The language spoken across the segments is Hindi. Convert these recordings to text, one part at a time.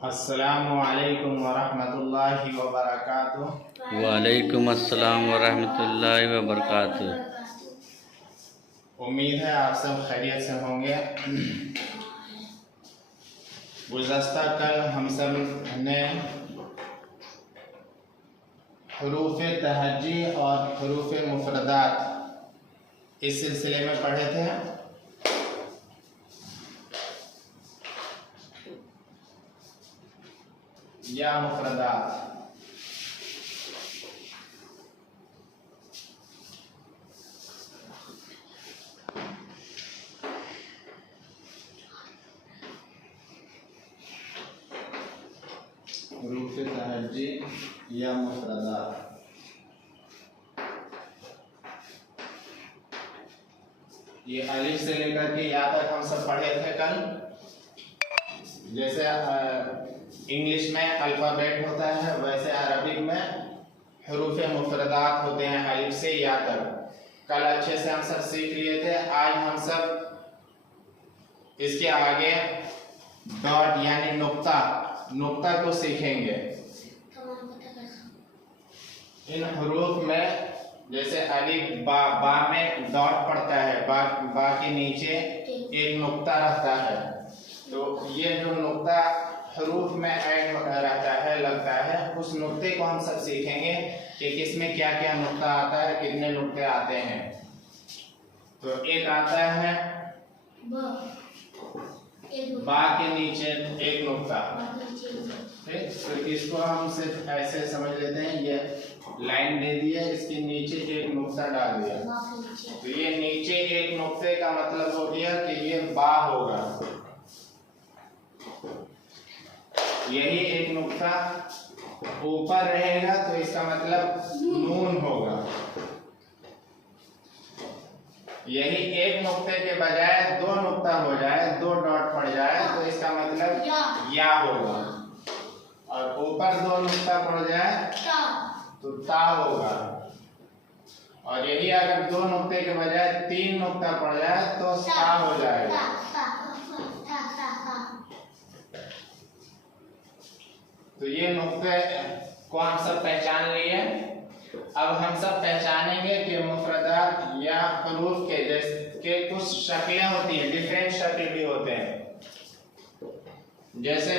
अस्सलामुअलैकुम वरहमतुल्लाहि वबरकातुह। वालेकुम अस्सलाम वरहमतुल्लाहि वबरकातुह। उम्मीद है आप सब खैरियत से होंगे। गुज़श्ता कल हम सब ने हरूफ तहज्जी और हरूफ मुफरदात इस सिलसिले में पढ़े थे। या मुफरदात हरूफ तहज्जी या मुफरदात। ये अलिफ से लेकर के या तक हम सब पढ़े थे कल। जैसे इंग्लिश में अल्फ़ाबेट होता है वैसे अरबिक में हरूफ मुफरदात होते हैं अलिफ से या तक। कल अच्छे से हम सब सीख लिए थे। आज हम सब इसके आगे डॉट यानी नुक्ता को सीखेंगे। इन हरूफ में जैसे अलिफ बा में डॉट पड़ता है, बा के नीचे एक नुक्ता रहता है। तो ये जो नुक्ता हरूफ में ऐड रहता है, लगता है, उस नुक्ते को हम सब सीखेंगे कि किसमें क्या क्या नुक्ता आता है, कितने नुक्ते आते हैं। तो एक आता है बा के नीचे एक नुक्ता, ठीक। तो इसको हम सिर्फ ऐसे समझ लेते हैं, ये लाइन दे दी है, इसके नीचे एक नुक्ता डाल दिया। तो ये नीचे एक नुक्ते का मतलब हो गया कि ये बा होगा। यही एक नुक्ता ऊपर रहेगा तो इसका मतलब नून होगा। यही एक नुक्ते के बजाय दो नुक्ता हो जाए, दो डॉट पड़ जाए तो इसका मतलब या होगा। और ऊपर दो नुक्ता पड़ जाए तो ता होगा। और यही अगर दो नुक्ते के बजाय तीन नुक्ता पड़ जाए तो सा हो जाएगा। तो ये नुक्ते को हम सब पहचान लिए। अब हम सब पहचानेंगे कि मुफरदात या हरूफ के जैसे कुछ शक्लें होती हैं, डिफरेंट शक्ल भी होते हैं। जैसे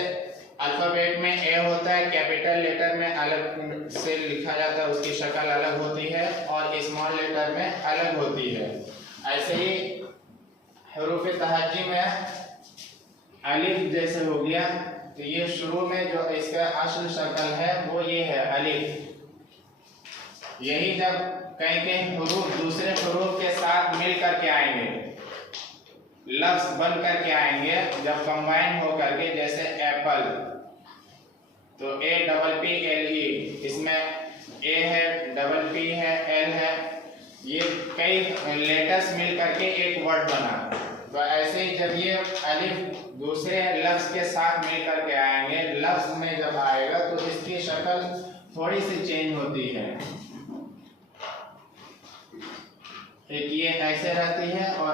अल्फाबेट में ए होता है, कैपिटल लेटर में अलग से लिखा जाता है, उसकी शक्ल अलग होती है, और स्मॉल लेटर में अलग होती है। ऐसे ही हरूफ तहज्जी में अलिफ जैसे हो गया, तो ये शुरू में जो इसका असल शक्ल है वो ये है अलिफ। यही जब कहीं हरूफ दूसरे हरूफ के साथ मिल करके आएंगे, लफ्ज बन करके आएंगे, जब कंबाइन हो करके, जैसे एप्पल, तो A double P L E, इसमें ए है, डबल पी है, एल है, ये कई लेटर्स मिल करके एक वर्ड बना। तो ऐसे ही जब ये अलिफ दूसरे लफ्ज के साथ मिल करके आएंगे, लफ्ज में जब आएगा तो इसकी शक्ल थोड़ी सी चेंज होती है। एक ये ऐसे रहती है और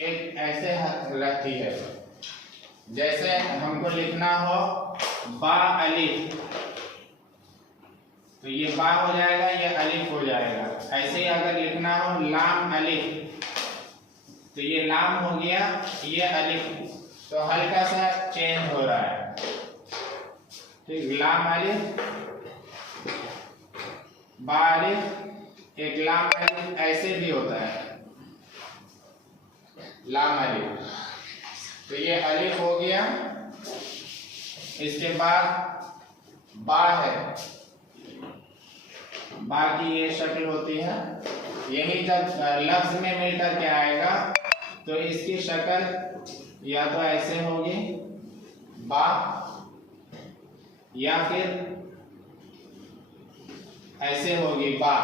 एक ऐसे रहती है। जैसे हमको लिखना हो बा अलिफ, तो ये बा हो जाएगा, ये अलिफ हो जाएगा। ऐसे ही अगर लिखना हो लाम अलिफ, तो ये लाम हो गया, ये अलिफ। तो हल्का सा चेंज हो रहा है, ठीक। लाम अलिफ, बा अलिफ, एक लाम अलिफ ऐसे भी होता है, लाम अलिफ। तो ये अलिफ हो गया। इसके बाद बा है, बा की ये शक्ल होती है। यही जब लफ्ज में मिलकर के आएगा तो इसकी शक्ल या तो ऐसे होगी बा, या फिर ऐसे होगी बा।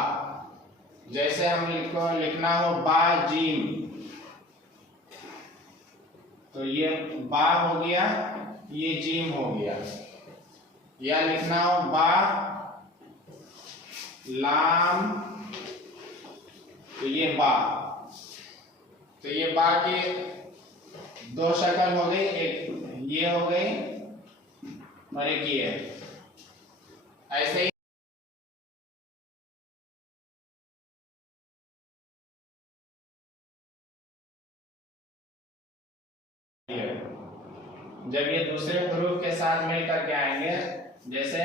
जैसे हम लिखना हो बा जीम, तो ये बा हो गया, ये जीम हो गया। या लिखना हो बा लाम, तो ये बा। तो ये बा की दो शक्ल हो गई, एक ये हो गई और एक ये, ऐसे ही जब ये दूसरे हरूफ के साथ मिलकर के आएंगे, जैसे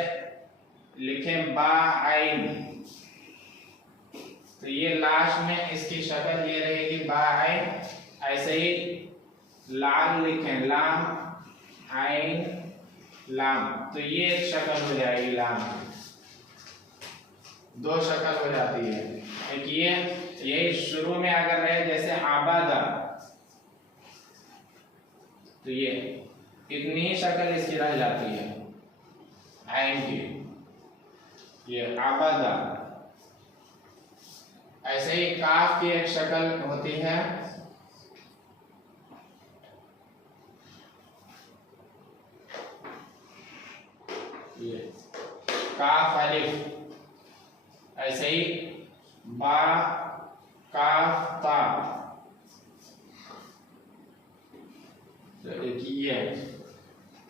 लिखें बा आइन, तो ये लास्ट में इसकी शक्ल ये रहेगी बा आइन। ऐसे ही लाम लिखें, लाम आइन लाम, तो ये एक शक्ल हो जाएगी लाम, दो शक्ल हो जाती है। एक ये, यही शुरू में अगर रहे जैसे आबादा, तो ये इतनी ही शक्ल इसकी रह जाती है आइन की, ये आबादा। ऐसे ही काफ की एक शक्ल होती है, ये काफ अलिफ। ऐसे ही बा काफ ता, तो एक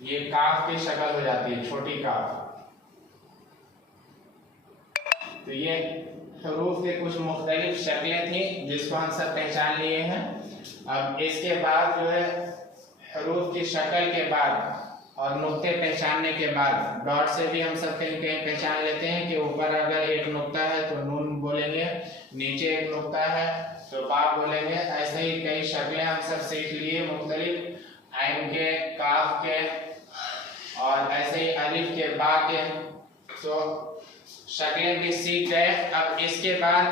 ये काफ की शक्ल हो जाती है, छोटी काफ। तो ये हरूफ के कुछ मुख्तलिफ शक्लें थी जिसको हम सब पहचान लिए हैं। अब इसके बाद जो है हरूफ की शक्ल के बाद और नुक्ते पहचानने के बाद, डॉट से भी हम सब कहीं कहीं पहचान लेते हैं कि ऊपर अगर एक नुक्ता है तो नून बोलेंगे, नीचे एक नुक्ता है तो बा बोलेंगे। ऐसे ही कई शक्लें हम सब सीख लिए मुख्तलिफ, आइन के, काफ के और ऐसे ही अलिफ के, बा के, तो शक्लें भी सीख गए। अब इसके बाद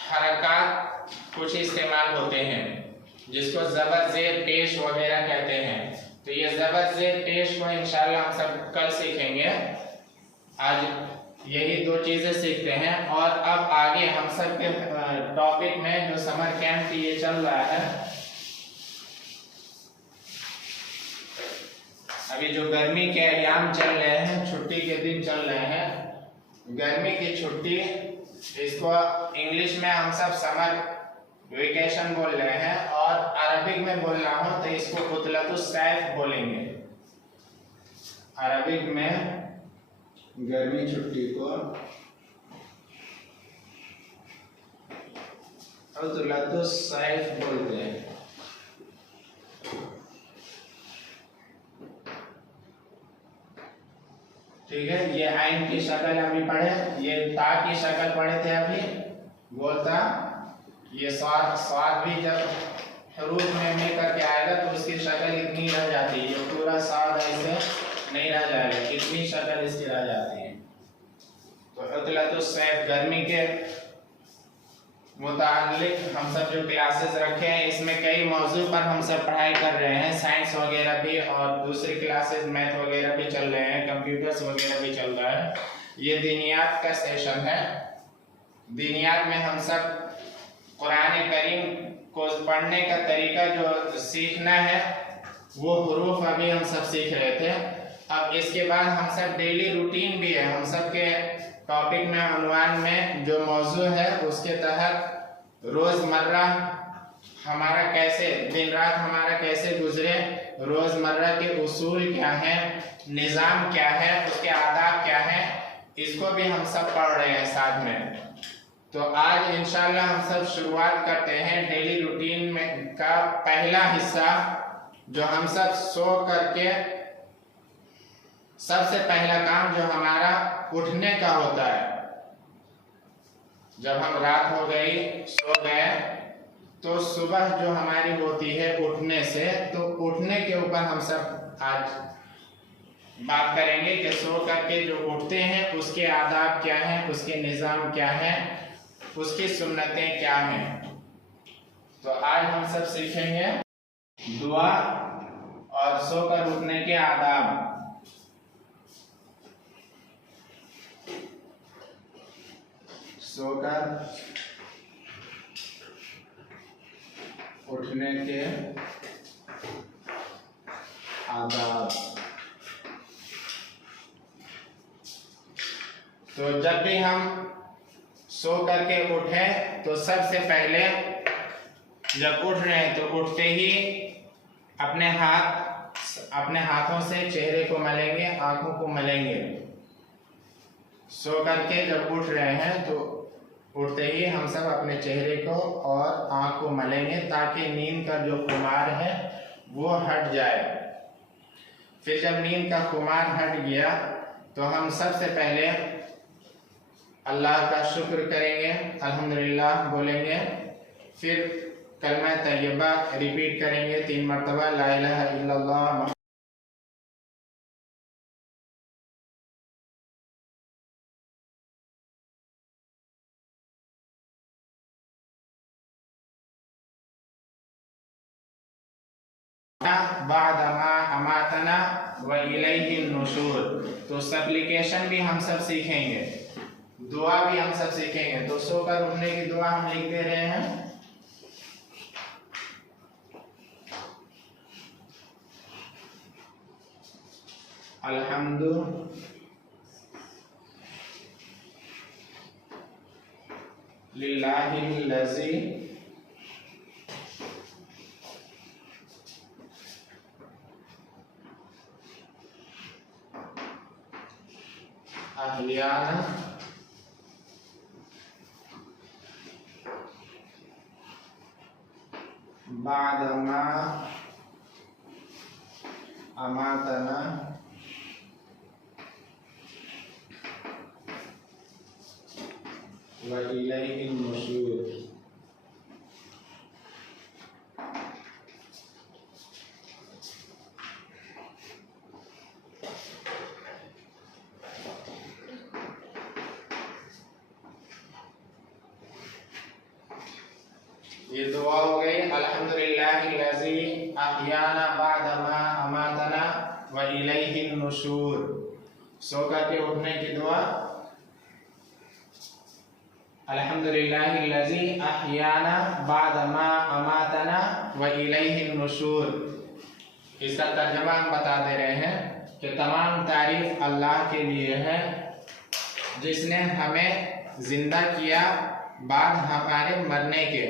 हरकत कुछ इस्तेमाल होते हैं जिसको ज़बर ज़ेर पेश वगैरह कहते हैं। तो ये ज़बर ज़ेर पेश को इंशाल्लाह हम सब कल सीखेंगे। आज यही दो चीज़ें सीखते हैं और अब आगे हम सब के टॉपिक में जो समर कैंप ये चल रहा है, अभी जो गर्मी के अयाम चल रहे हैं, छुट्टी के दिन चल रहे हैं, गर्मी की छुट्टी, इसको इंग्लिश में हम सब समर वेकेशन बोल रहे हैं और अरबिक में बोलना हो तो इसको उतलतुस सैफ बोलेंगे। अरबिक में गर्मी छुट्टी को उतलतुस सैफ बोलते हैं। ठीक है, ये आइन की शक्ल अभी पढ़े, ये ता की शक्ल पढ़े थे अभी, बोलता। ये स्वाद भी जब हरूफ में मिल करके आएगा तो उसकी शक्ल इतनी रह जाती है, ये पूरा स्वाद ऐसे नहीं रह जाएगा, इतनी शक्ल इसकी रह जाती है। तो उतलतुस सैफ गर्मी के मुतालिक हम सब जो क्लासेस रखे हैं, इसमें कई मौजू पर हम सब पढ़ाई कर रहे हैं, साइंस वगैरह भी और दूसरी क्लासेस मैथ वगैरह भी चल रहे हैं, कंप्यूटर्स वगैरह भी चल रहा है। ये दीनियात का सेशन है। दीनियात में हम सब कुरान करीम को पढ़ने का तरीका जो सीखना है, वो हुरूफ अभी हम सब सीख रहे थे। अब इसके बाद हम सब डेली रूटीन भी है, हम सब के टॉपिक में, अनुमान में जो मौजू है उसके तहत रोज़मर्रा हमारा कैसे दिन रात हमारा कैसे गुजरे, रोज़मर्रा के उसूल क्या हैं, निज़ाम क्या है, उसके आदाब क्या हैं, इसको भी हम सब पढ़ रहे हैं साथ में। तो आज इंशाल्लाह हम सब शुरुआत करते हैं डेली रूटीन में का पहला हिस्सा, जो हम सब सो करके सबसे पहला काम जो हमारा उठने का होता है। जब हम रात हो गई, सो गए, तो सुबह जो हमारी होती है उठने से, तो उठने के ऊपर हम सब आज बात करेंगे कि सो करके जो उठते हैं उसके आदाब क्या हैं, उसके निज़ाम क्या हैं, उसकी सुन्नतें क्या हैं। तो आज हम सब सीखेंगे दुआ और सोकर उठने के आदाब। सोकर उठने के आदाब। तो जब भी हम सो करके उठे तो सबसे पहले जब उठ रहे हैं तो उठते ही अपने हाथ अपने हाथों से चेहरे को मलेंगे, आंखों को मलेंगे। सो करके जब उठ रहे हैं तो उठते ही हम सब अपने चेहरे को और आंख को मलेंगे ताकि नींद का जो खुमार है वो हट जाए। फिर जब नींद का खुमार हट गया तो हम सबसे पहले अल्लाह का शुक्र करेंगे, अल्हम्दुलिल्लाह बोलेंगे। फिर कलमा तैयबा रिपीट करेंगे 3 मरतबा, ला इलाहा इल्लल्लाह। बादमा अमातना व इलैहिन नुशूर। तो सप्लिकेशन भी हम सब सीखेंगे, दुआ भी हम सब सीखेंगे। तो सोकर उठने की दुआ हम लिख दे रहे हैं। अल्हम्दु लिल्लाहिल्लज़ी अहयाना बादमा अमातना व इलैहिन नुशूर। ये दुआ हो गई अल्हम्दुलिल्लाहिल्लज़ी अहयाना बादमा अमातना व इलैहिन नुशूर। सो करके उठने की दुआ अल्हम्दुलिल्लाहिल्लज़ी अहयाना बादमा अमातना व इलैहिन नुशूर। इसका तर्जुमा हम बता दे रहे हैं कि तमाम तारीफ अल्लाह के लिए है जिसने हमें जिंदा किया बाद हमारे मरने के।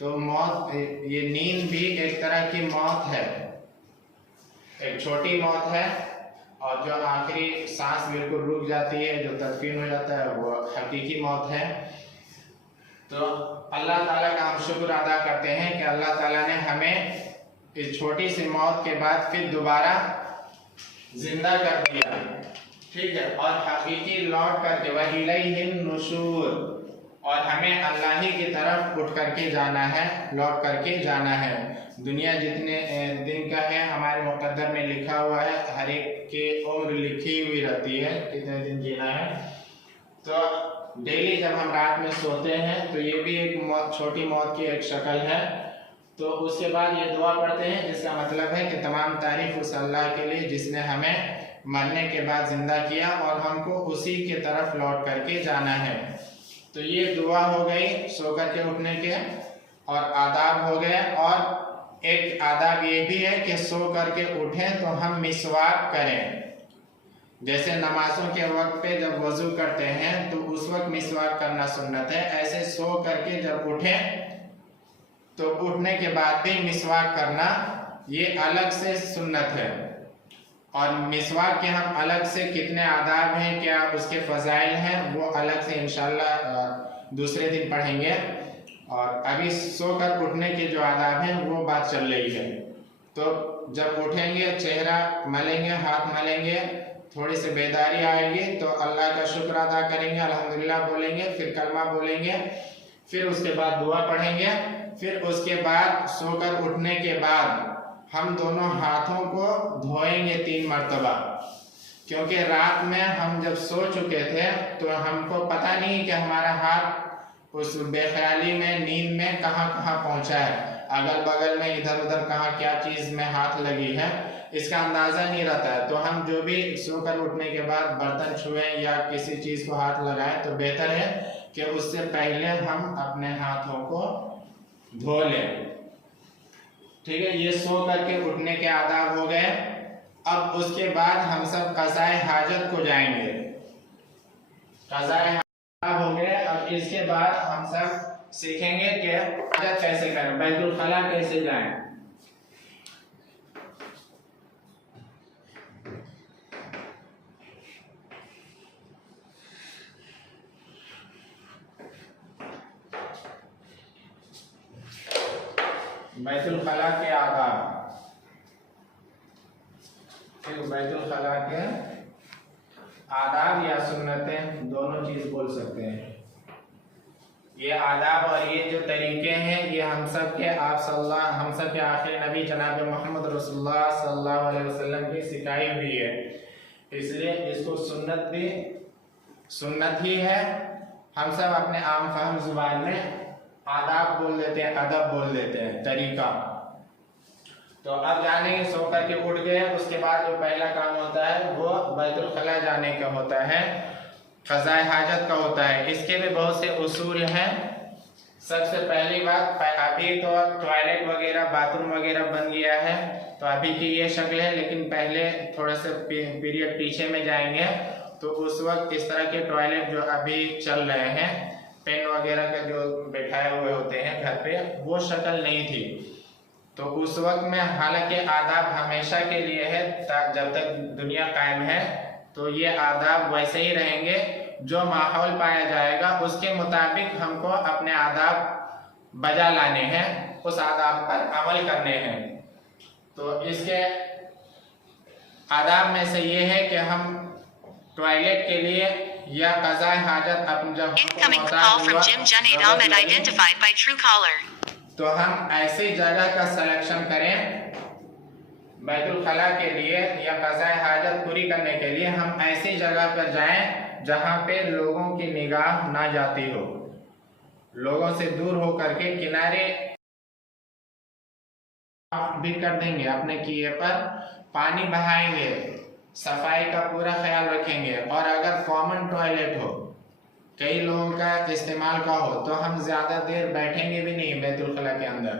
तो मौत, ये नींद भी एक तरह की मौत है, एक छोटी मौत है, और जो आखिरी सांस बिल्कुल रुक जाती है, जो तदफीन हो जाता है, वो हकीकी मौत है। तो अल्लाह ताला का हम शुक्र अदा करते हैं कि अल्लाह ताला ने हमें इस छोटी सी मौत के बाद फिर दोबारा जिंदा कर दिया, ठीक है, और हकीकी लौट करके व इलैहिन नुशूर, और हमें अल्लाह ही की तरफ उठ करके जाना है, लौट करके जाना है। दुनिया जितने दिन का है हमारे मुकद्दर में लिखा हुआ है, हर एक की उम्र लिखी हुई रहती है कितने दिन जीना है। तो डेली जब हम रात में सोते हैं तो ये भी एक छोटी मौत की एक शक्ल है। तो उसके बाद ये दुआ पढ़ते हैं जिसका मतलब है कि तमाम तारीफ उस अल्लाह के लिए जिसने हमें मरने के बाद जिंदा किया और हमको उसी के तरफ लौट करके जाना है। तो ये दुआ हो गई सो करके उठने के, और आदाब हो गए। और एक आदाब ये भी है कि सो करके उठें तो हम मिसवाक करें। जैसे नमाजों के वक्त पे जब वजू करते हैं तो उस वक्त मिसवाक करना सुन्नत है, ऐसे सो करके जब उठें तो उठने के बाद भी मिसवाक करना ये अलग से सुन्नत है। और मिसवाक के हम अलग से कितने आदाब हैं, क्या उसके फजाइल हैं, वो अलग से इंशाल्लाह दूसरे दिन पढ़ेंगे। और अभी सोकर उठने के जो आदाब हैं वो बात चल रही है। तो जब उठेंगे चेहरा मलेंगे, हाथ मलेंगे, थोड़ी सी बेदारी आएगी तो अल्लाह का शुक्र अदा करेंगे, अल्हम्दुलिल्लाह बोलेंगे, फिर कलमा बोलेंगे, फिर उसके बाद दुआ पढ़ेंगे। फिर उसके बाद सोकर उठने के बाद हम दोनों हाथों को धोएंगे 3 मरतबा, क्योंकि रात में हम जब सो चुके थे तो हमको पता नहीं कि हमारा हाथ उस बेख्याली में, नींद में कहाँ कहाँ पहुँचा है, अगल बगल में इधर उधर कहाँ क्या चीज़ में हाथ लगी है, इसका अंदाज़ा नहीं रहता है। तो हम जो भी सोकर उठने के बाद बर्तन छुएं या किसी चीज़ को हाथ लगाएं तो बेहतर है कि उससे पहले हम अपने हाथों को धो लें, ठीक है। ये सो करके उठने के आदाब हो गए। अब उसके बाद हम सब क़ज़ाए हाजत को जाएंगे। क़ज़ाए हाजत हो गए। अब इसके बाद हम सब सीखेंगे कि हाजत कैसे करें, बैतुल खला कैसे जाएं। बैतुल खला के आदाब। बैतुल खला के आदाब या सुन्नतें दोनों चीज बोल सकते हैं। ये आदाब और ये जो तरीके हैं ये हम सब के आखिरी नबी जनाब मोहम्मद रसूलुल्लाह सल्लल्लाहु अलैहि वसल्लम की सिखाई हुई है, इसलिए इसको सुन्नत ही है। हम सब अपने आम फहम जुबान में आदाब बोल देते हैं, अदब बोल देते हैं, तरीका। तो अब जानेंगे, सो करके उठ गए, उसके बाद जो पहला काम होता है वो बैतुल खला जाने का होता है, क़ज़ाए हाजत का होता है। इसके भी बहुत से उसूल हैं। सबसे पहली बात, अभी तो टॉयलेट वगैरह बाथरूम वगैरह बन गया है, तो अभी की ये शक्ल है, लेकिन पहले थोड़ा सा पीरियड पीछे में जाएंगे तो उस वक्त इस तरह के टॉयलेट जो अभी चल रहे हैं, पेन वगैरह का जो बैठाए हुए होते हैं घर पे, वो शक्ल नहीं थी। तो उस वक्त में हालांकि आदाब हमेशा के लिए है, जब तक दुनिया कायम है तो ये आदाब वैसे ही रहेंगे। जो माहौल पाया जाएगा उसके मुताबिक हमको अपने आदाब बजा लाने हैं, उस आदाब पर अमल करने हैं। तो इसके आदाब में से ये है कि हम टॉयलेट के लिए या क़ज़ाए हाजत अपने जब तो हम ऐसी जगह का सिलेक्शन करें बैतुल खला के लिए या क़ज़ाए हाजत पूरी करने के लिए। हम ऐसी जगह पर जाएं जहां पे लोगों की निगाह ना जाती हो, लोगों से दूर हो करके किनारे भी कर देंगे, अपने किए पर पानी बहाएंगे, सफाई का पूरा ख्याल रखेंगे। और अगर कॉमन टॉयलेट हो, कई लोगों का इस्तेमाल का हो, तो हम ज़्यादा देर बैठेंगे भी नहीं बैतुल खला के अंदर,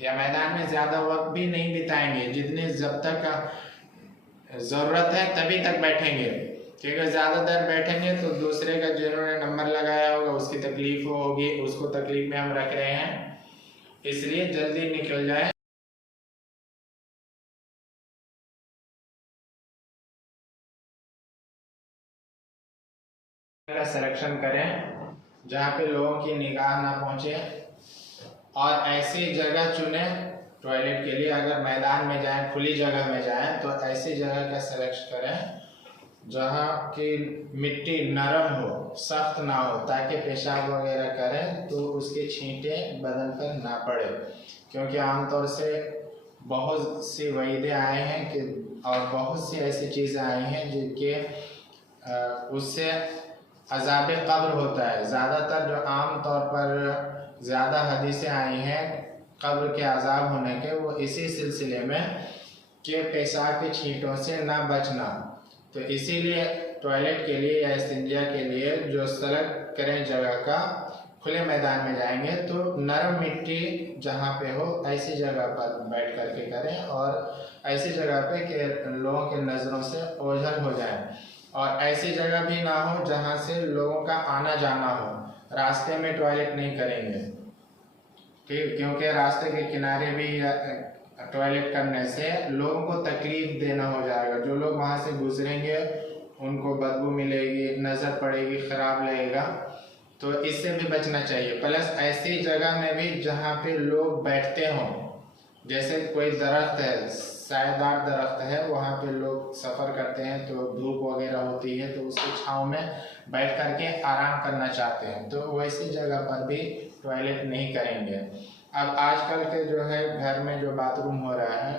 या मैदान में ज़्यादा वक्त भी नहीं बिताएंगे, जितने जब तक ज़रूरत है तभी तक बैठेंगे। क्योंकि ज़्यादा देर बैठेंगे तो दूसरे का जिन्होंने नंबर लगाया होगा उसकी तकलीफ होगी, उसको तकलीफ में हम रख रहे हैं, इसलिए जल्दी निकल जाए। का सिलेक्शन करें जहाँ पे लोगों की निगाह ना पहुँचे, और ऐसी जगह चुने टॉयलेट के लिए। अगर मैदान में जाएं, खुली जगह में जाएं, तो ऐसी जगह का सिलेक्शन करें जहाँ की मिट्टी नरम हो, सख्त ना हो, ताकि पेशाब वगैरह करें तो उसके छींटे बदन पर ना पड़े। क्योंकि आमतौर से बहुत सी वईदें आए हैं कि और बहुत सी ऐसी चीज़ें आई हैं जिनके उससे अज़ाब कब्र होता है। ज़्यादातर जो आम तौर पर ज़्यादा हदीसें आई हैं कब्र के अज़ाब होने के, वो इसी सिलसिले में कि पेशाब के छींटों से ना बचना। तो इसीलिए टॉयलेट के लिए या इस्तिंजा के लिए जो सलग करें जगह का, खुले मैदान में जाएंगे तो नरम मिट्टी जहाँ पे हो ऐसी जगह पर बैठ करके करें, और ऐसी जगह पे कि लोगों के नज़रों से ओझल हो जाए। और ऐसी जगह भी ना हो जहाँ से लोगों का आना जाना हो। रास्ते में टॉयलेट नहीं करेंगे, ठीक, क्योंकि रास्ते के किनारे भी टॉयलेट करने से लोगों को तकलीफ देना हो जाएगा। जो लोग वहाँ से गुजरेंगे उनको बदबू मिलेगी, नज़र पड़ेगी, ख़राब लगेगा, तो इससे भी बचना चाहिए। प्लस ऐसी जगह में भी जहाँ पे लोग बैठते हों, जैसे कोई दरख्त है, सायेदार दरख्त है, वहाँ पे लोग सफ़र करते हैं तो धूप वगैरह होती है, तो उसकी छाँव में बैठ करके आराम करना चाहते हैं, तो वैसी जगह पर भी टॉयलेट नहीं करेंगे। अब आजकल के जो है घर में जो बाथरूम हो रहा है,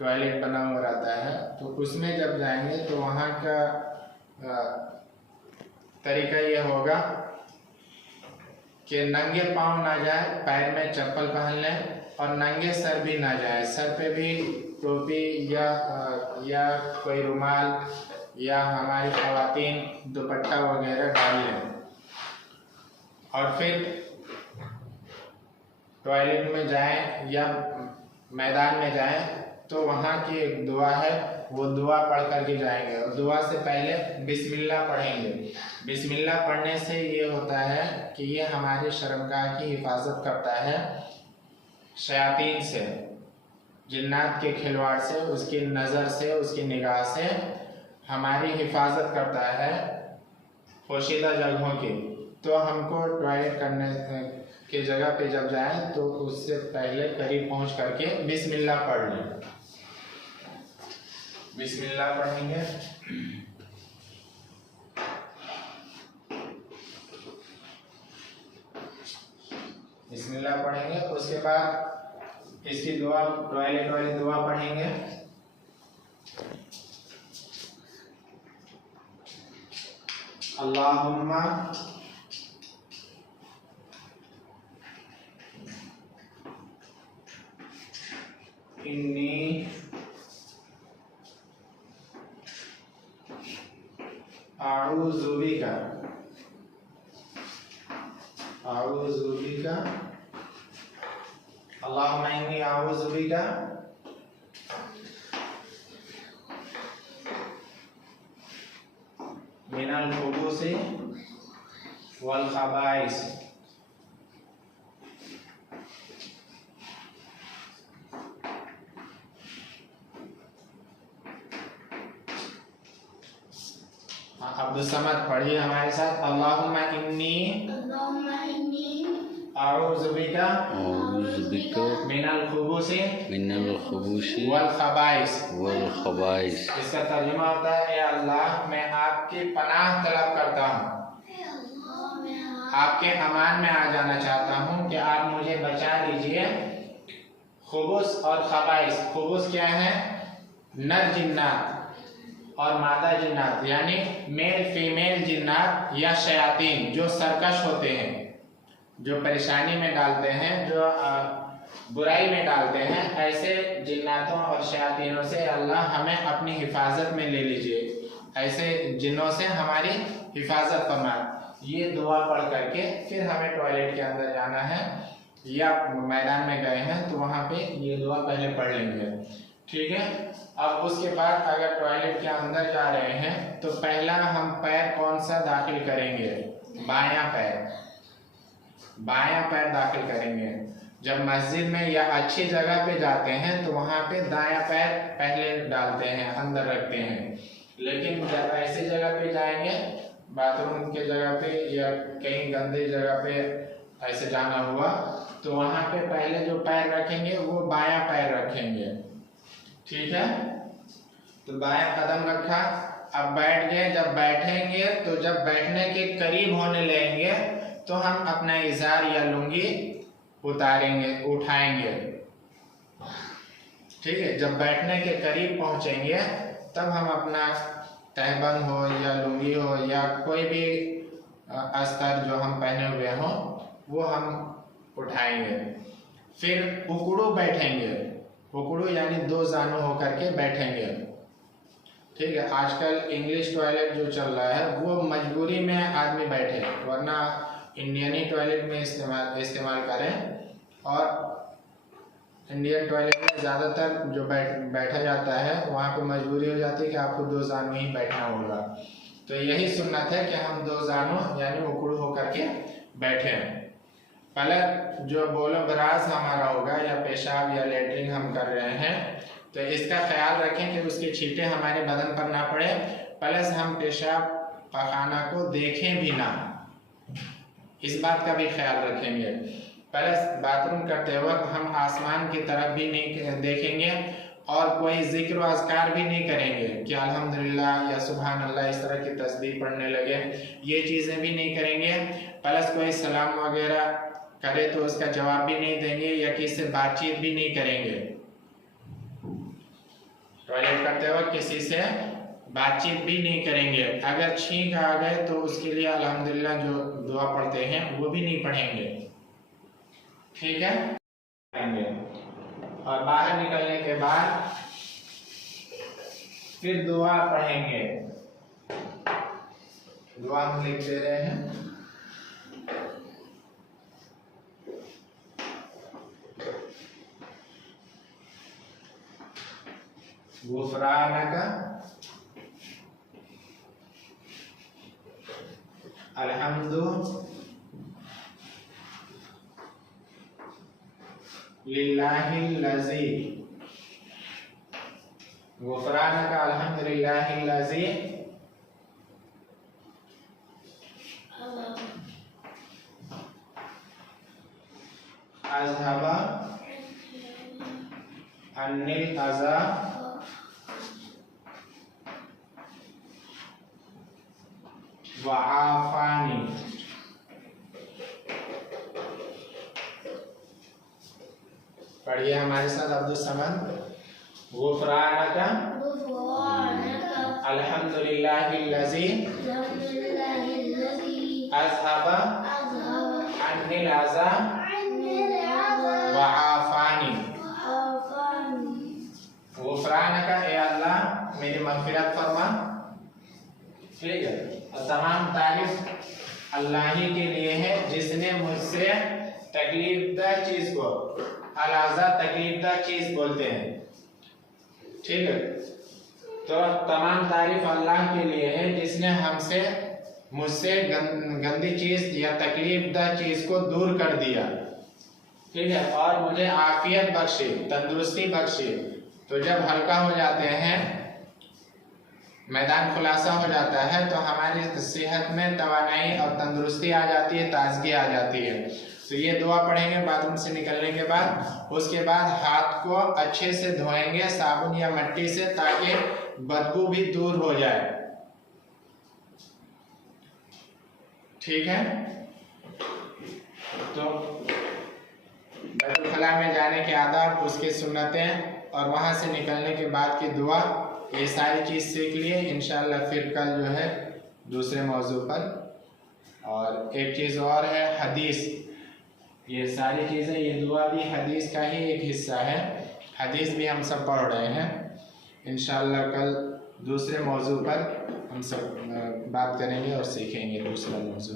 टॉयलेट बना हुआ रहता है, तो उसमें जब जाएंगे तो वहाँ का तरीका ये होगा कि नंगे पाँव ना जाए, पैर में चप्पल पहन लें, और नंगे सर भी ना जाए, सर पे भी टोपी या कोई रुमाल या हमारी ख़वातीन दुपट्टा वगैरह डाल लें। और फिर टॉयलेट में जाएं या मैदान में जाएं तो वहाँ की एक दुआ है, वो दुआ पढ़ कर के जाएंगे। और दुआ से पहले बिस्मिल्लाह पढ़ेंगे। बिस्मिल्लाह पढ़ने से ये होता है कि ये हमारी शर्मगाह की हिफाजत करता है शयातीन से, जिन्नात के खिलवाड़ से, उसकी नज़र से, उसकी निगाह से हमारी हिफाजत करता है पोशीदा जगहों की। तो हमको टॉयलेट के जगह पे जब जाएं तो उससे पहले करीब पहुंच करके बिस्मिल्लाह पढ़ लें। बिस्मिल्लाह पढ़ेंगे। बिस्मिल्लाह पढ़ेंगे, उसके बाद इसकी दुआ, टॉयलेट वाली दुआ पढ़ेंगे। अल्लाहुम्मा इन्नी आऊज़ु बिका अल्लाहुम्मा इन्नी आऊज़ु बिका मिनल खुबूसी वल खबाइस। अब्दुल समद पढ़िए हमारे साथ। अल्लाहुम्मा इन्नी आऊज़ु बिका मिनल खुबूसी वल खबाइस। इसका तर्जुमा होता है, अल्लाह मैं आपकी पनाह तलब करता हूँ, आपके अमान में आ जाना चाहता हूँ कि आप मुझे बचा लीजिए खुबूस और खबाइस। खुबूस क्या है? नर जिन्नात और मादा जिन्नात, यानी मेल फीमेल जिन्नात या शयातीन जो सरकश होते हैं, जो परेशानी में डालते हैं, जो बुराई में डालते हैं, ऐसे जिन्नातों और शयातीनों से अल्लाह हमें अपनी हिफाजत में ले लीजिए, ऐसे जिन्नों से हमारी हिफाजत फरमाए। ये दुआ पढ़ करके फिर हमें टॉयलेट के अंदर जाना है या मैदान में गए हैं तो वहाँ पे ये दुआ पहले पढ़ लेंगे, ठीक है। अब उसके बाद अगर टॉयलेट के अंदर जा रहे हैं तो पहला हम पैर कौन सा दाखिल करेंगे? बायां पैर दाखिल करेंगे। जब मस्जिद में या अच्छी जगह पे जाते हैं तो वहाँ पे दायां पैर पहले डालते हैं, अंदर रखते हैं। लेकिन जब ऐसी जगह पे जाएंगे, बाथरूम के जगह पे या कहीं गंदे जगह पे ऐसे जाना हुआ, तो वहाँ पे पहले जो पैर रखेंगे वो बायां पैर रखेंगे, ठीक है। तो बायां कदम रखा, अब बैठ गए। जब बैठेंगे तो जब बैठने के करीब होने लगेंगे तो हम अपना इज़ार या लुंगी उठाएंगे, ठीक है। जब बैठने के करीब पहुंचेंगे तब हम अपना तहबंद हो या लुंगी हो या कोई भी अस्तर जो हम पहने हुए हों वो हम उठाएंगे। फिर उकड़ू बैठेंगे, उकड़ू यानी दो जानू होकर के बैठेंगे, ठीक है। आजकल इंग्लिश टॉयलेट जो चल रहा है वो मजबूरी में आदमी बैठे, वरना इंडियन टॉयलेट में इस्तेमाल करें। और इंडियन टॉयलेट में ज़्यादातर जो बैठा जाता है वहाँ पे मजबूरी हो जाती है कि आपको दो जानू ही बैठना होगा। तो यही सुन्नत है कि हम दो जानू यानी उकड़ू होकर के बैठें। पलक जो बोलो बराज हमारा होगा या पेशाब या लेटरिन हम कर रहे हैं तो इसका ख्याल रखें कि उसके छींटे हमारे बदन पर ना पड़े, प्लस हम पेशाब पखाना को देखें भी ना, इस बात का भी ख्याल रखेंगे। प्लस बाथरूम करते वक्त हम आसमान की तरफ भी नहीं देखेंगे और कोई जिक्र अज़कार भी नहीं करेंगे कि अल्हम्दुलिल्लाह या सुभान अल्लाह इस तरह की तस्बीह पढ़ने लगे, ये चीज़ें भी नहीं करेंगे। प्लस कोई सलाम वगैरह करे तो उसका जवाब भी नहीं देंगे या किसी से बातचीत भी नहीं करेंगे। टॉयलेट करते वक्त किसी से बातचीत भी नहीं करेंगे। अगर छींक आ गए तो उसके लिए अल्हम्दुलिल्लाह जो दुआ पढ़ते हैं वो भी नहीं पढ़ेंगे, ठीक है। और बाहर निकलने के बाद फिर दुआ पढ़ेंगे। दुआ हम लिख दे रहे हैं। गुफरानका अल्हम्दु लिल्लाहिल्लज़ी, गुफरानका अल्हम्दुलिल्लाहिल्लज़ी अज़हबा अन्निल अज़ा व आफ़ानी। पढ़िए हमारे साथ अब्दुल समद। गुफ़रानका अल्हम्दुलिल्लाहिल्लज़ी अज़हबा अन्निल अज़ा व आफ़ानी। गुफ़रानका, ए अल्लाह मेरी मग़फ़िरत फरमा। ठीक है। और तमाम तारीफ अल्लाह ही के लिए है जिसने मुझसे तकलीफदा चीज को, अलाज़ा तकलीफदा चीज बोलते हैं। ठीक है। तो तमाम तारीफ अल्लाह के लिए है जिसने मुझसे गंदी चीज या तकलीफदा चीज को दूर कर दिया। ठीक है। और मुझे आफियत बख्शी, तंदुरुस्ती बख्शी। तो जब हल्का हो जाते हैं, मैदान खुलासा हो जाता है, तो हमारी सेहत में तवानाई और तंदुरुस्ती आ जाती है, ताजगी आ जाती है। तो ये दुआ पढ़ेंगे बाथरूम से निकलने के बाद। उसके बाद हाथ को अच्छे से धोएंगे साबुन या मिट्टी से, ताकि बदबू भी दूर हो जाए। ठीक है। तो बैतुल खला में जाने के आदाब, उसके सुन्नतें और वहां से निकलने के बाद की दुआ, ये सारी चीज़ सीख लिए। इंशाल्लाह फिर कल जो है दूसरे मौजू पर। और एक चीज़ और है, हदीस। ये सारी चीज़ें, ये दुआ भी हदीस का ही एक हिस्सा है। हदीस भी हम सब पढ़ रहे हैं। इंशाल्लाह कल दूसरे मौजू पर हम सब बात करेंगे और सीखेंगे दूसरा मौजू।